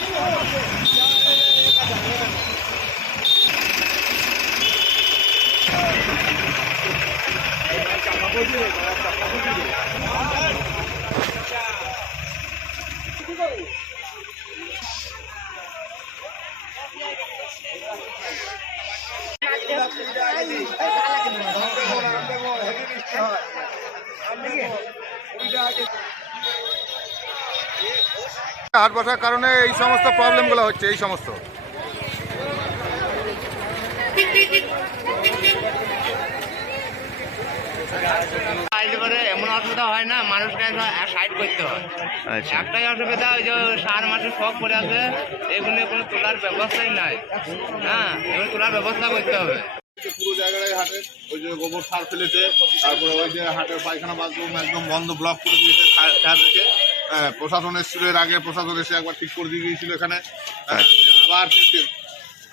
I'm going to go. হাট বসার কারণে এই সমস্ত প্রবলেমগুলো হচ্ছে এই সমস্ত। এমন অসুবিধা হয় না মানুষকে সাইড করতে হয়। আচ্ছা। একটাই অসুবিধা ওই যে সার মাসে শখ পড়ে আছে এগুলো কোনো তোলার ব্যবস্থাই নাই। হ্যাঁ এগুলো তোলার ব্যবস্থা করতে হবে। পুরো জায়গাটাই হাটের ওই যে গোবর সার ফেলেছে তারপরে ওই যে হাটের পায়খানা বাথরুম একদম বন্ধ ব্লক করে দিয়েছে সার থেকে হ্যাঁ, প্রশাসন এসেছিল এর আগে প্রশাসন এসে একবার ঠিক করে দিয়ে গিয়েছিল এখানে হ্যাঁ, আবার সে-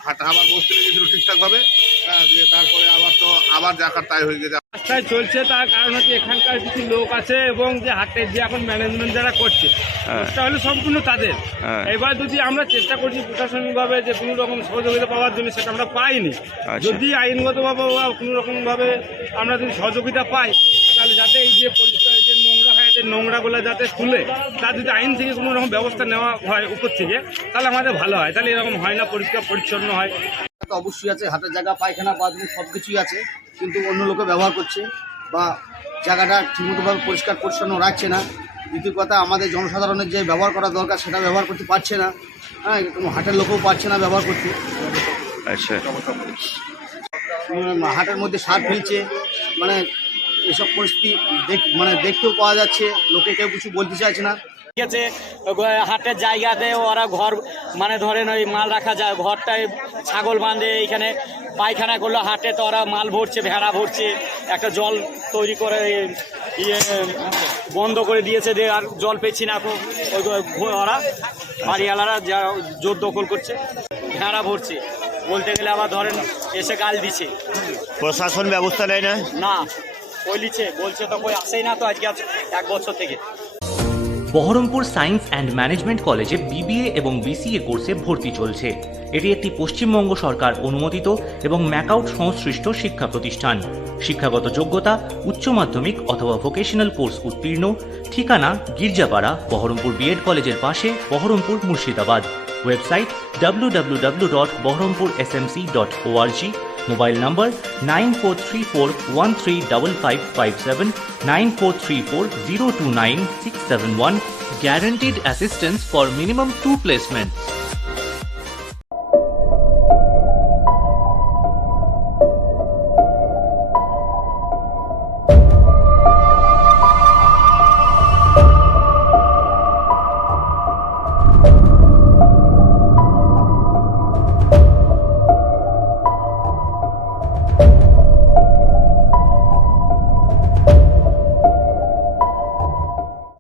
হাট আবার বসতে লেগেছিল ঠিকঠাকভাবে হ্যাঁ দিয়ে তারপরে আবার তো আবার যাকার তাই হয়ে গেছে রাস্তায় চলছে তার কারণ হচ্ছে এখানকার কিছু লোক আছে এবং যে হাটের যে এখন ম্যানেজমেন্ট যারা করছে হ্যাঁ। সেটা হলো সম্পূর্ণ তাদের হ্যাঁ। এবার যদি আমরা চেষ্টা করছি প্রশাসনিকভাবে যে কোনো রকম সহযোগিতা পাওয়ার জন্য সেটা আমরা পাইনি আচ্ছা। যদি আইনগতভাবে বা কোনো রকমভাবে আমরা যদি সহযোগিতা পাই তাহলে যাতে এই যে পরিষ্কার যে নোংরা হয় নোংরাগুলো যাতে তুলে তার যদি আইন থেকে কোনো রকম ব্যবস্থা নেওয়া হয় উপর থেকে তাহলে আমাদের ভালো হয়। তাহলে এরকম হয় না পরিষ্কার পরিচ্ছন্ন হয়। তো অবশ্যই আছে হাতের জায়গা পায়খানা বাথরুম সব কিছুই আছে কিন্তু অন্য লোকে ব্যবহার করছে বা জায়গাটা ঠিকমতোভাবে পরিষ্কার পরিচ্ছন্ন রাখছে না। দ্বিতীয় কথা আমাদের জনসাধারণের যে ব্যবহার করা দরকার সেটা ব্যবহার করতে পারছে না। হ্যাঁ কোনো হাটের লোকও পারছে না ব্যবহার করতে। আচ্ছা। হাটের মধ্যে সার ফেলছে মানে এসব পরিস্থিতি দেখ মানে দেখতেও পাওয়া যাচ্ছে লোকে কেউ কিছু বলতে চাইছে না। গেছে হাটের জায়গাতে ওরা ঘর মানে ধরেন ওই মাল রাখা যায় ঘরটায় ছাগল বাঁধে এইখানে পায়খানা করল হাটে তো ওরা মাল ভরছে ভেড়া ভরছে একটা জল তৈরি করে ইয়ে বন্ধ করে দিয়েছে দিয়ে আর জল পেয়েছি না এখন ওই ওরা বাড়িওয়ালারা যা জোর দখল করছে ভেড়া ভরছে। বলতে গেলে আবার ধরেন এসে গাল দিছে। প্রশাসন ব্যবস্থা নেয় না? না। কই লিছে, বলছে তো কই আসেই না তো আজকে আজ এক বছর থেকে। বহরমপুর সায়েন্স অ্যান্ড ম্যানেজমেন্ট কলেজে বিবিএ এবং বিসিএ কোর্সে ভর্তি চলছে। এটি একটি পশ্চিমবঙ্গ সরকার অনুমোদিত এবং ম্যাকআউট সংশ্লিষ্ট শিক্ষা প্রতিষ্ঠান। শিক্ষাগত যোগ্যতা, উচ্চ মাধ্যমিক অথবা ভোকেশনাল কোর্স উত্তীর্ণ, ঠিকানা গির্জাপাড়া, বহরমপুর বিএড কলেজের পাশে, Baharampur Murshidabad. Website www.বহরমপুরএসএমসি.org mobile number nine four three four one three double Mobile number 9434135557 9434029671. Guaranteed assistance for minimum two placements.